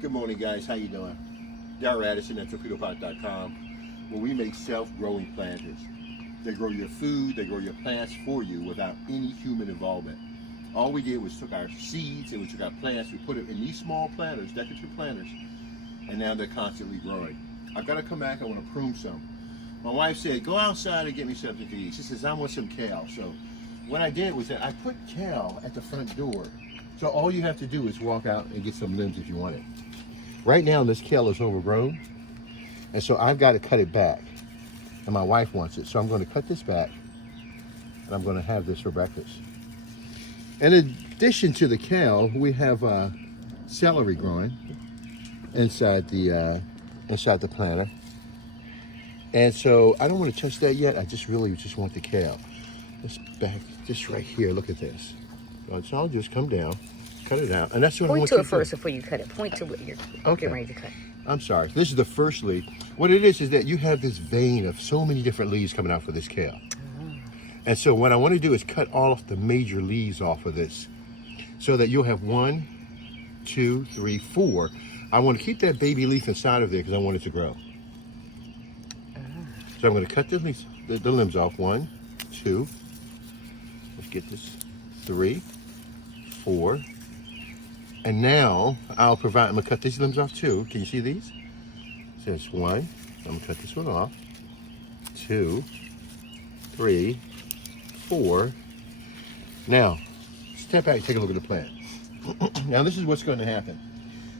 Good morning, guys. How you doing? Darrell Addison at Torpedopot.com, where we make self-growing planters. They grow your food, they grow your plants for you without any human involvement. All we did was took our seeds and we took our plants, we put it in these small planters, decorative planters, and now they're constantly growing. I've got to come back, I want to prune some. My wife said, go outside and get me something to eat. She says, I want some kale. So what I did was that I put kale at the front door. So all you have to do is walk out and get some limbs if you want it. Right now this kale is overgrown, and so I've got to cut it back. And my wife wants it, so I'm going to cut this back, and I'm going to have this for breakfast. In addition to the kale, we have celery growing inside the planter. And so I don't want to touch that yet. I really just want the kale. This back, just right here. Look at this. So I'll just come down, cut it out, and that's what I want to you it to first do. before you cut it. Point to what you're Okay. getting ready to cut. I'm sorry. This is the first leaf. What it is that you have this vein of so many different leaves coming out for this kale. And so what I want to do is cut all of the major leaves off of this so that you'll have 1, 2, 3, 4. I want to keep that baby leaf inside of there because I want it to grow. So I'm going to cut the limbs off. 1, 2, let's get this, 3, 4. And now I'm going to cut these limbs off too. Can you see these? So it's 1, I'm going to cut this one off. 2, 3, 4. Now, step back and take a look at the plant. Now this is what's going to happen.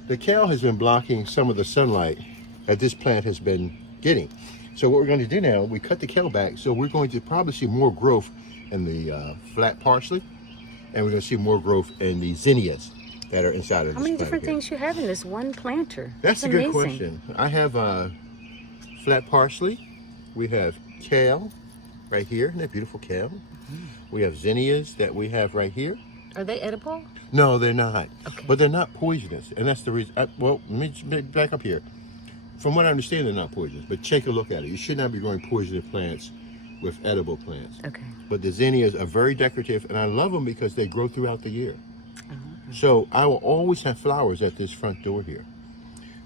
The kale has been blocking some of the sunlight that this plant has been getting. So what we're going to do now, we cut the kale back, so we're going to probably see more growth in the flat parsley, and we're going to see more growth in the zinnias that are inside of this How many plant different here. things you have in this one planter? That's a good question. I have flat parsley. We have kale right here. Isn't that beautiful kale? We have zinnias that we have right here. Are they edible? No, they're not. Okay. But they're not poisonous, and that's the reason. Well, let me just back up here. From what I understand, they're not poisonous, but take a look at it. You should not be growing poisonous plants with edible plants. Okay. But the zinnias are very decorative, and I love them because they grow throughout the year. So I will always have flowers at this front door here.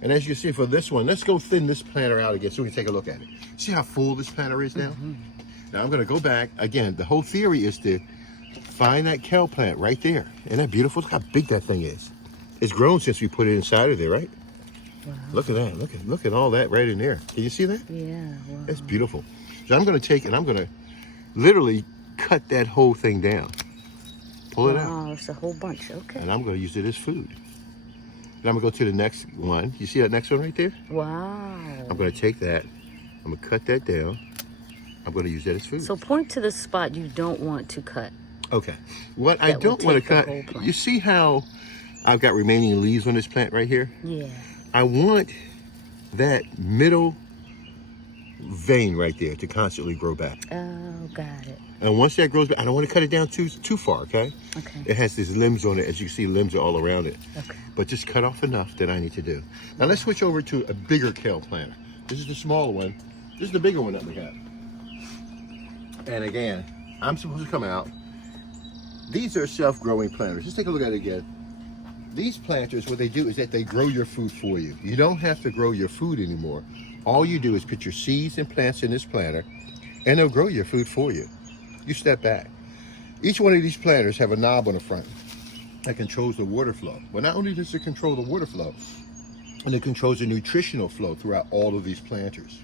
And as you see for this one, let's go thin this planter out again so we can take a look at it. See how full this planter is now? Now I'm going to go back. Again, the whole theory is to find that kale plant right there. Isn't that beautiful? Look how big that thing is. It's grown since we put it inside of there, right? Wow. Look at that. Look at all that right in there. Can you see that? Yeah. Wow. That's beautiful. So I'm going to take and I'm going to literally cut that whole thing down. Pull it out. Oh, it's a whole bunch. Okay. And I'm going to use it as food. Then I'm going to go to the next one. You see that next one right there? Wow. I'm going to take that. I'm going to cut that down. I'm going to use that as food. So point to the spot you don't want to cut. Okay. What I don't want to cut, you see how I've got remaining leaves on this plant right here? Yeah. I want that middle vein right there to constantly grow back. Oh, got it. And once that grows back, I don't want to cut it down too far, okay? Okay. It has these limbs on it. As you can see, limbs are all around it. Okay. But just cut off enough that I need to do. Now let's switch over to a bigger kale planter. This is the smaller one. This is the bigger one that we have. And again, I'm supposed to come out. These are self-growing planters. Just take a look at it again. These planters, what they do is that they grow your food for you. You don't have to grow your food anymore. All you do is put your seeds and plants in this planter, and they'll grow your food for you. You step back. Each one of these planters have a knob on the front that controls the water flow. Well, not only does it control the water flow, and it controls the nutritional flow throughout all of these planters.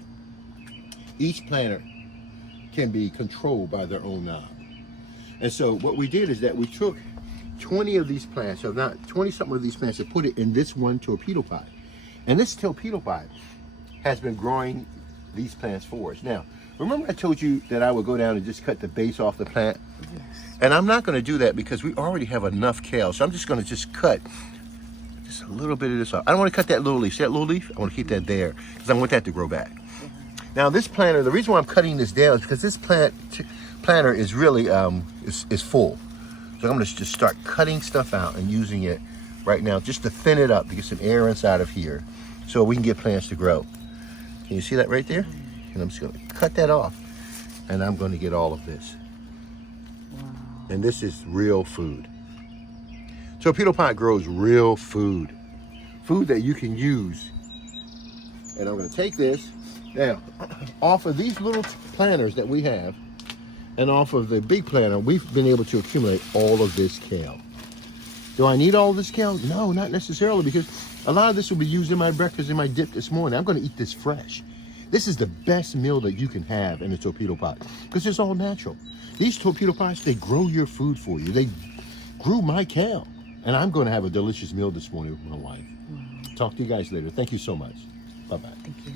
Each planter can be controlled by their own knob. And so what we did is that we took 20 of these plants, or not 20-something of these plants, and put it in this one torpedopot. And this torpedopot has been growing these plants for us. Now, remember I told you that I would go down and just cut the base off the plant? Yes. And I'm not going to do that because we already have enough kale. So I'm just going to cut just a little bit of this off. I don't want to cut that little leaf. See that little leaf? I want to keep that there because I want that to grow back. Now this planter, the reason why I'm cutting this down is because this planter is really is full. So I'm going to just start cutting stuff out and using it right now just to thin it up to get some air inside of here so we can get plants to grow. Can you see that right there? And I'm just going to cut that off, and I'm going to get all of this. Wow. And this is real food. Torpedopot grows real food food that you can use. And I'm going to take this now off of these little planters that we have, and off of the big planter, we've been able to accumulate all of this kale. Do I need all this kale? No, not necessarily, because a lot of this will be used in my breakfast, in my dip this morning. I'm going to eat this fresh. This is the best meal that you can have in a torpedo pot because it's all natural. These torpedo pots, they grow your food for you. They grew my kale. And I'm going to have a delicious meal this morning with my wife. Talk to you guys later. Thank you so much. Bye-bye. Thank you.